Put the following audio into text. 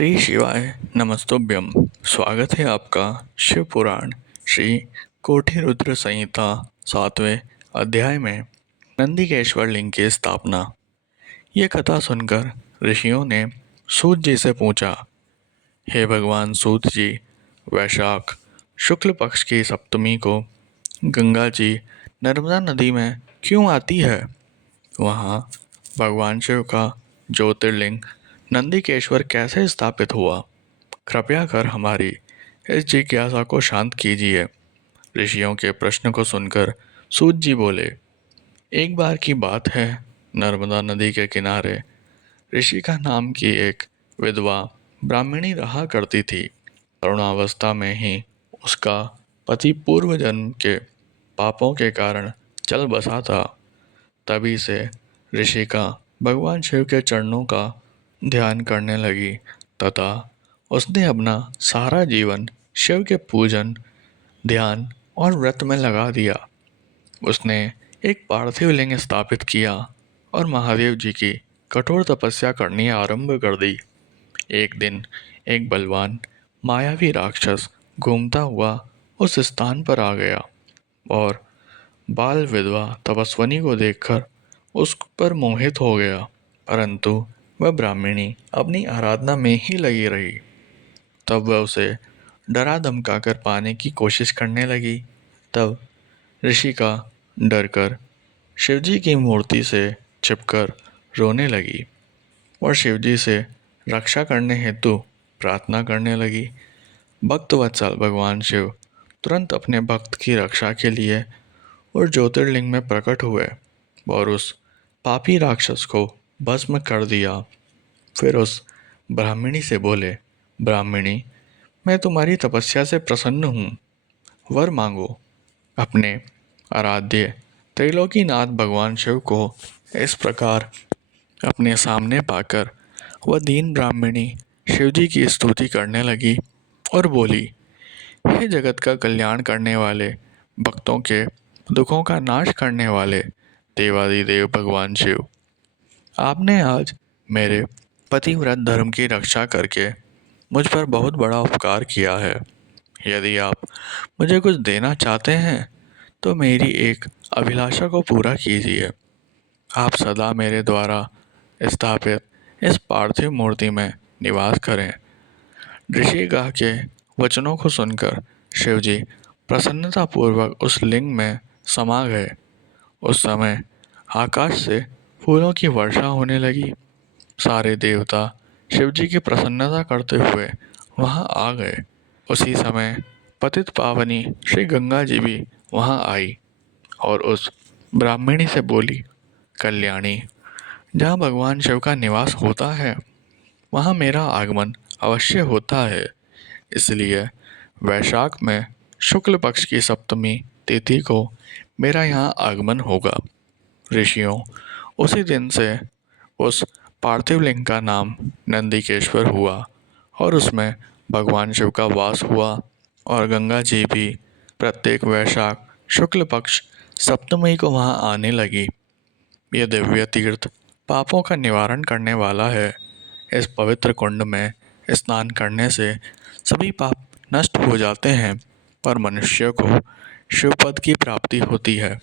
श्री शिवाय नमस्तुभ्यम। स्वागत है आपका शिव पुराण श्री कोटि रुद्र संहिता 7वें अध्याय में नंदिकेश्वर लिंग की स्थापना। ये कथा सुनकर ऋषियों ने सूत जी से पूछा, हे भगवान सूत जी, वैशाख शुक्ल पक्ष की सप्तमी को गंगा जी नर्मदा नदी में क्यों आती है? वहाँ भगवान शिव का ज्योतिर्लिंग नंदिकेश्वर कैसे स्थापित हुआ? कृपया कर हमारी इस जिज्ञासा को शांत कीजिए। ऋषियों के प्रश्न को सुनकर सूत जी बोले, एक बार की बात है, नर्मदा नदी के किनारे ऋषि का नाम की एक विधवा ब्राह्मणी रहा करती थी। तरुणावस्था में ही उसका पति पूर्व जन्म के पापों के कारण चल बसा था। तभी से ऋषि का भगवान शिव के चरणों का ध्यान करने लगी तथा उसने अपना सारा जीवन शिव के पूजन, ध्यान और व्रत में लगा दिया। उसने एक पार्थिव लिंग स्थापित किया और महादेव जी की कठोर तपस्या करनी आरंभ कर दी। एक दिन एक बलवान मायावी राक्षस घूमता हुआ उस स्थान पर आ गया और बाल विधवा तपस्विनी को देखकर उस पर मोहित हो गया, परंतु वह ब्राह्मणी अपनी आराधना में ही लगी रही। तब वह उसे डरा धमकाकर पाने की कोशिश करने लगी। तब ऋषि का डर कर शिवजी की मूर्ति से छिपकर रोने लगी और शिवजी से रक्षा करने हेतु प्रार्थना करने लगी। भक्त वत्सल भगवान शिव तुरंत अपने भक्त की रक्षा के लिए और ज्योतिर्लिंग में प्रकट हुए और उस पापी राक्षस को भस्म कर दिया। फिर उस ब्राह्मणी से बोले, ब्राह्मणी, मैं तुम्हारी तपस्या से प्रसन्न हूँ, वर मांगो। अपने आराध्य त्रैलोकीनाथ भगवान शिव को इस प्रकार अपने सामने पाकर वह दीन ब्राह्मणी शिवजी की स्तुति करने लगी और बोली, हे जगत का कल्याण करने वाले, भक्तों के दुखों का नाश करने वाले देवादिदेव भगवान शिव, आपने आज मेरे पतिव्रत धर्म की रक्षा करके मुझ पर बहुत बड़ा उपकार किया है। यदि आप मुझे कुछ देना चाहते हैं तो मेरी एक अभिलाषा को पूरा कीजिए। आप सदा मेरे द्वारा स्थापित इस पार्थिव मूर्ति में निवास करें। ऋषिगण के वचनों को सुनकर शिवजी प्रसन्नतापूर्वक उस लिंग में समा गए। उस समय आकाश से फूलों की वर्षा होने लगी। सारे देवता शिवजी की प्रसन्नता करते हुए वहां आ गए। उसी समय पतित पावनी श्री गंगा जी भी वहां आई और उस ब्राह्मणी से बोली, कल्याणी, जहाँ भगवान शिव का निवास होता है वहाँ मेरा आगमन अवश्य होता है, इसलिए वैशाख में शुक्ल पक्ष की सप्तमी तिथि को मेरा यहाँ आगमन होगा। ऋषियों उसी दिन से उस पार्थिव लिंग का नाम नंदिकेश्वर हुआ और उसमें भगवान शिव का वास हुआ और गंगा जी भी प्रत्येक वैशाख शुक्ल पक्ष सप्तमी को वहाँ आने लगी। यह दिव्य तीर्थ पापों का निवारण करने वाला है। इस पवित्र कुंड में स्नान करने से सभी पाप नष्ट हो जाते हैं, पर मनुष्य को शिवपद की प्राप्ति होती है।